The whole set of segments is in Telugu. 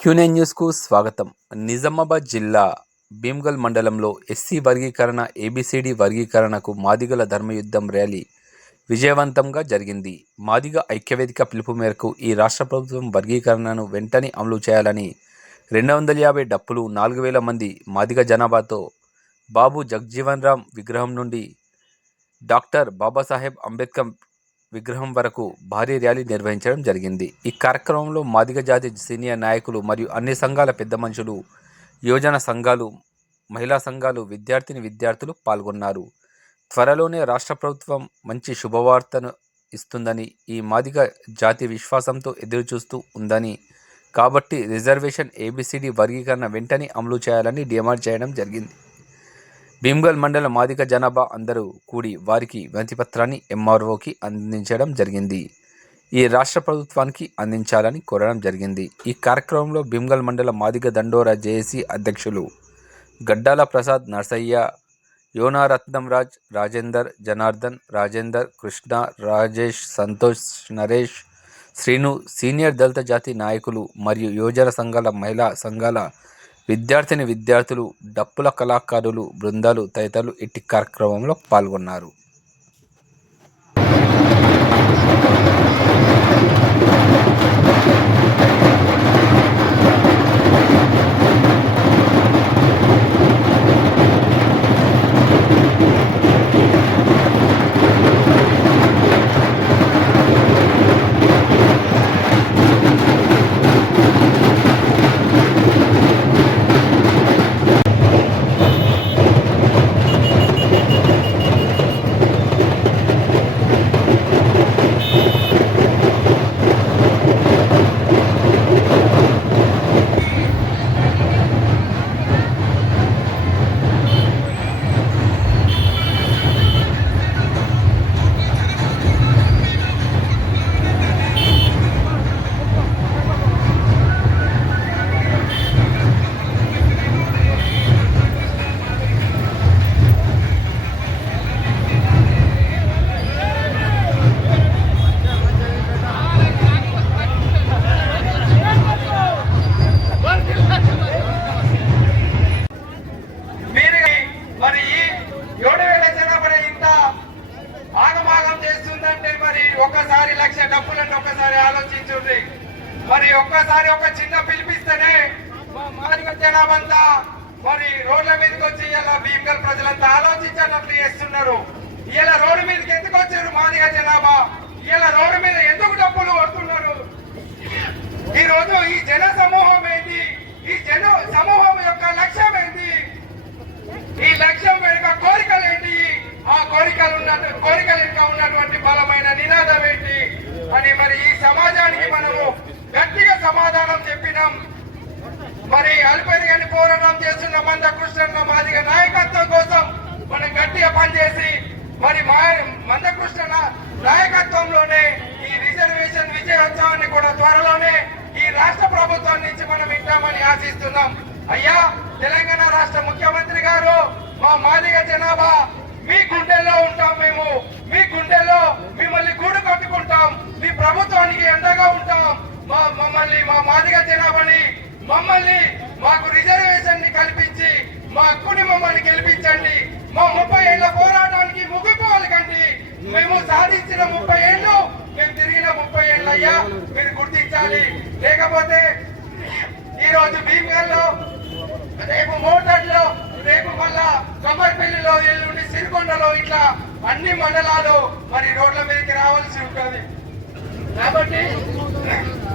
క్యూనే న్యూస్కు స్వాగతం. నిజామాబాద్ జిల్లా భీమ్గల్ మండలంలో ఎస్సీ వర్గీకరణ ఏబిసిడి వర్గీకరణకు మాదిగల ధర్మయుద్ధం ర్యాలీ విజయవంతంగా జరిగింది. మాదిగ ఐక్యవేదిక పిలుపు మేరకు ఈ రాష్ట్ర ప్రభుత్వం వర్గీకరణను వెంటనే అమలు చేయాలని రెండు వందల యాభై డప్పులు నాలుగు వేల మంది మాదిగ జనాభాతో బాబు జగ్జీవన్ రామ్ విగ్రహం నుండి డాక్టర్ బాబాసాహెబ్ అంబేద్కర్ విగ్రహం వరకు భారీ ర్యాలీ నిర్వహించడం జరిగింది. ఈ కార్యక్రమంలో మాదిగ జాతి సీనియర్ నాయకులు మరియు అన్ని సంఘాల పెద్ద మనుషులు యువజన సంఘాలు మహిళా సంఘాలు విద్యార్థిని విద్యార్థులు పాల్గొన్నారు. త్వరలోనే రాష్ట్ర ప్రభుత్వం మంచి శుభవార్తను ఇస్తుందని ఈ మాదిగ జాతి విశ్వాసంతో ఎదురుచూస్తూ ఉందని కాబట్టి రిజర్వేషన్ ఏబిసిడి వర్గీకరణ వెంటనే అమలు చేయాలని డిమాండ్ చేయడం జరిగింది. భీమ్గల్ మండల అధిక జనాభా అందరూ కూడి వారికి వినతిపత్రాన్ని ఎంఆర్ఓకి అందించడం జరిగింది. ఈ రాష్ట్ర ప్రభుత్వానికి అందించాలని కోరడం జరిగింది. ఈ కార్యక్రమంలో భీమ్గల్ మండల మాదిగ దండోరా జేఏసీ అధ్యక్షులు గడ్డాల ప్రసాద్ నర్సయ్య యోనారత్నం రాజ్ రాజేందర్ జనార్దన్ రాజేందర్ కృష్ణ రాజేష్ సంతోష్ నరేష్ శ్రీను సీనియర్ దళిత జాతి నాయకులు మరియు యువజన సంఘాల మహిళా సంఘాల విద్యార్థిని విద్యార్థులు డప్పుల కళాకారులు బృందాలు తదితరులు ఇట్టి కార్యక్రమంలో పాల్గొన్నారు. ఏడు వేల జనాభా ఇంత ఆగమాగం చేస్తుందంటే మరి ఒక్కసారి లక్ష డబ్బులను ఒక్కసారి ఆలోచించుంది మరి ఒక్కసారి ఒక చిన్న పిలిపిస్తేనే మాదిగ జనాభా మరి రోడ్ల మీదకి వచ్చి ఇలా భీమగల్ ప్రజలంతా ఆలోచించినట్లు చేస్తున్నారు. ఇలా రోడ్డు మీదకి ఎందుకు వచ్చారు మాదిగ జనాభా ఇలా రోడ్డు మీద ఎందుకు డబ్బులు కొడుతున్నారు ఈ రోజు ఈ జన సమూహం ఏంటి ఈ జన సమూహం యొక్క లక్ష్యం ఏంటి ఈ లక్ష్యం వెనుక కోరికలు ఏంటి ఆ కోరికలు ఉన్న కోరికలు ఇంకా ఉన్నటువంటి బలమైన నినాదం ఏంటి? అని మరి ఈ సమాజానికి మనము గట్టిగా సమాధానం చెప్పినాం. మరి అల్పరిగని పోరాటం చేస్తున్న మంద కృష్ణ మాదిగ నాయకత్వం కోసం మనం గట్టిగా పనిచేసి మరి మా మందకృష్ణ నాయకత్వంలోనే ఈ రిజర్వేషన్ విజయోత్సవాన్ని కూడా త్వరలోనే ఈ రాష్ట్ర ప్రభుత్వం నుంచి మనం వింటామని ఆశిస్తున్నాం. అయ్యా తెలంగాణ రాష్ట్ర ముఖ్యమంత్రి గారు మా మాదిగ జనాభా మీ గుండెల్లో ఉంటాం మేము. మీ గుండెల్లో మిమ్మల్ని గూడు కట్టుకుంటాం. మీ ప్రభుత్వానికి ఎండగా ఉంటాం. మా మమ్మల్ని మా మాదిగ జనాభాని మమ్మల్ని మాకు రిజర్వేషన్ని కల్పించి మా హక్కుని మమ్మల్ని గెలిపించండి. మా ముప్పై ఏళ్ళ పోరాటానికి ముగిపోవాలి కండి. మేము సాధించిన ముప్పై ఏళ్ళు మేము తిరిగిన ముప్పై ఏళ్ళు అయ్యా మీరు గుర్తించాలి. లేకపోతే ఈ రోజు భీమగల్లో రేపు మోటార్ రేపు మళ్ళా ఎల్లుండి సిరికొండలో ఇట్లా అన్ని మండలాలు మరి రోడ్ల మీదకి రావాల్సి ఉంటుంది. కాబట్టి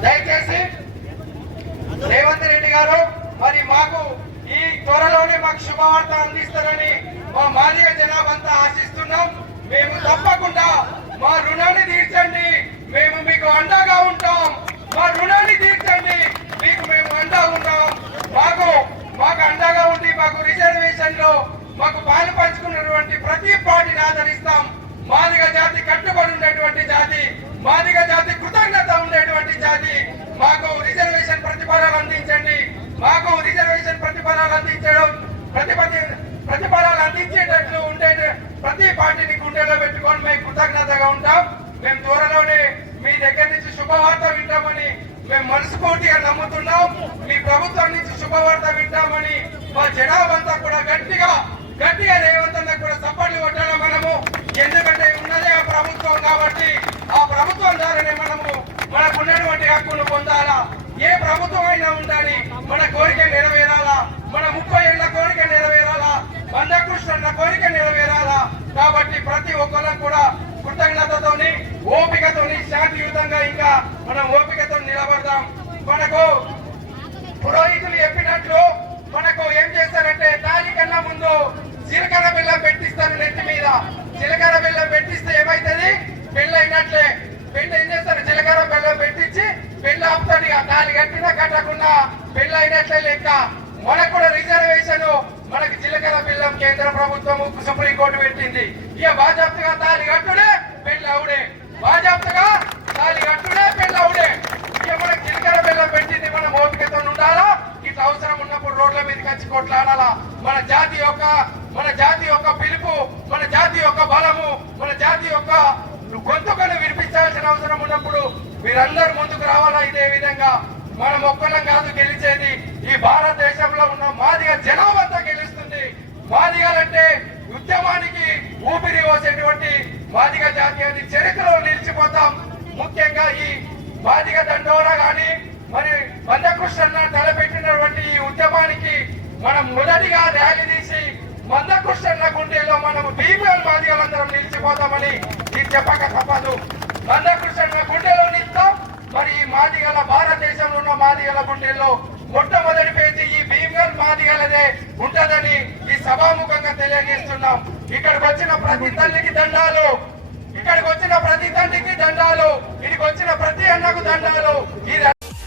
దయచేసి రేవంత్ రెడ్డి గారు మరి మాకు ఈ త్వరలోనే మాకు శుభవార్త అందిస్తారని మా మాదిగ జనాభంతా ఆశిస్తున్నాం. మేము తప్పకుండా మా రుణాన్ని తీర్చండి. మేము మీకు అండగా ఉంటాం. మా రుణాన్ని తీర్చండి. మీకు మేము అండగా ఉంటాం. మాకు మాకు అండగా ఉండి మాకు రిజర్వ్ లో మాకు పాలు పంచుకున్నటువంటి ప్రతి పార్టీని ఆదరిస్తాం. మాదిగ జాతి కట్టుబడి ఉండేటువంటి జాతి మాదిగ జాతి కృతజ్ఞత ఉండేటువంటి జాతి. మాకు రిజర్వేషన్ ప్రతిఫలాలు అందించండి. మాకు రిజర్వేషన్ ప్రతిఫలాలు అందించడం ప్రతిపతి ప్రతిఫలాలు అందించేటట్లు ఉండే ప్రతి పార్టీని గుండెలో పెట్టుకొని మేము కృతజ్ఞతగా ఉంటాం. మేము త్వరలోనే మీ దగ్గర నుంచి శుభవార్త వింటామని మేము మనస్ఫూర్తిగా నమ్ముతున్నాం. మీ ప్రభుత్వం నుంచి శుభవార్త వింటామని మా జనాభంతా కూడా గట్టిగా గట్టిగా రేవంత్ అన్న కూడా సపోర్ట్లు కొట్టాలి మనము? ఎందుకంటే ఉన్నదే ఆ ప్రభుత్వం కాబట్టి ఆ ప్రభుత్వం ద్వారానే మనము మనకు ఉన్నటువంటి హక్కును పొందాలా? ఏ ప్రభుత్వం అయినా ఉండాలి. మన కోరిక నెరవేరాలా? మన ముప్పై ఏళ్ళ కోరిక నెరవేరాలా? బంధకృష్ణ కోరిక నెరవేరాలా? కాబట్టి ప్రతి ఒక్కరం కూడా కృతజ్ఞతతోని ఓపికతోని శాంతియుతంగా ఇంకా మనం ఓపికతో నిలబడదాం. మనకు పురోహితులు చెప్పినట్లు మనకు ఏం చేస్తారంటే తాళి కన్నా ముందు జీలకర్ర బెల్లం పెట్టిస్తారు నెత్తి మీద. జీలకర్ర బెల్లం పెట్టిస్తే ఏమైతుంది? పెళ్ళి అయినట్లే పెళ్ళి ఏం చేస్తారు? జీలకర్ర బెల్లం పెట్టించి పెళ్ళి ఆపుతాడు ఇక. తాళి కట్టినా కట్టకుండా పెళ్ళి అయినట్లే లెక్క. మనకు కూడా రిజర్వేషన్. మనకి జీలకర్ర బెల్లం కేంద్ర ప్రభుత్వం సుప్రీంకోర్టు పెట్టింది. ఇక బాజాప్తగా తాళి కట్టుడే పెళ్ళి అవుడే బాజాప్తగా తాళి కట్టుడే పెళ్ళి అవుడే ఇక మనకి జీలకర్ర బెల్లం పెట్టింది మనం ఓపికతో ఉండాలా ఇట్లా అవసరం ఉన్నప్పుడు రోడ్ల మీదకి వచ్చి కొట్లాడాలా? మన జాతి యొక్క మన జాతి యొక్క పిలుపు మన జాతి యొక్క బలము మన జాతి యొక్క గొంతుకను వినిపించాల్సిన అవసరం ఉన్నప్పుడు మీరందరూ ముందుకు రావాలా ఇదే విధంగా? మనం ఒక్కలం కాదు గెలిచేది. ఈ భారతదేశంలో ఉన్న మాదిగ జనాభా గెలుస్తుంది. మాదిగలంటే ఉద్యమానికి ఊపిరి పోసేటువంటి మాదిగ జాతీయాన్ని చరిత్రలో నిలిచిపోతాం. ముఖ్యంగా ఈ మాదిగ దండోరా కానీ మరి మందకృష్ణ తలపెట్టినటువంటి ఈ ఉద్యమానికి మనం మొదటిగా ర్యాలీ తీసి మందకృష్ణ గుండెలో మనం బీపీఎల్ మాదిగలందరం నిలిచిపోతామని ఇది చెప్పక తప్పదు. మందకృష్ణ గుండెలో నిలుస్తాం మరి ఈ మాదిగల భారతదేశంలో ఉన్న మాదిగల గుండెల్లో మొట్టమొదటి పేజీ ఈ భీమ్గల్ మాదిగలదే ఉంటదని ఈ సభాముఖంగా తెలియజేస్తున్నాం. ఇక్కడికి వచ్చిన ప్రతి తల్లికి దండాలు ఇక్కడికి వచ్చిన ప్రతి తండ్రికి దండాలు ఇక్కడికి వచ్చిన ప్రతి అన్నకు దండాలు ఈ